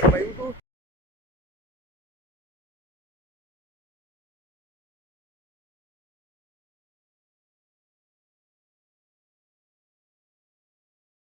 Ba yun to?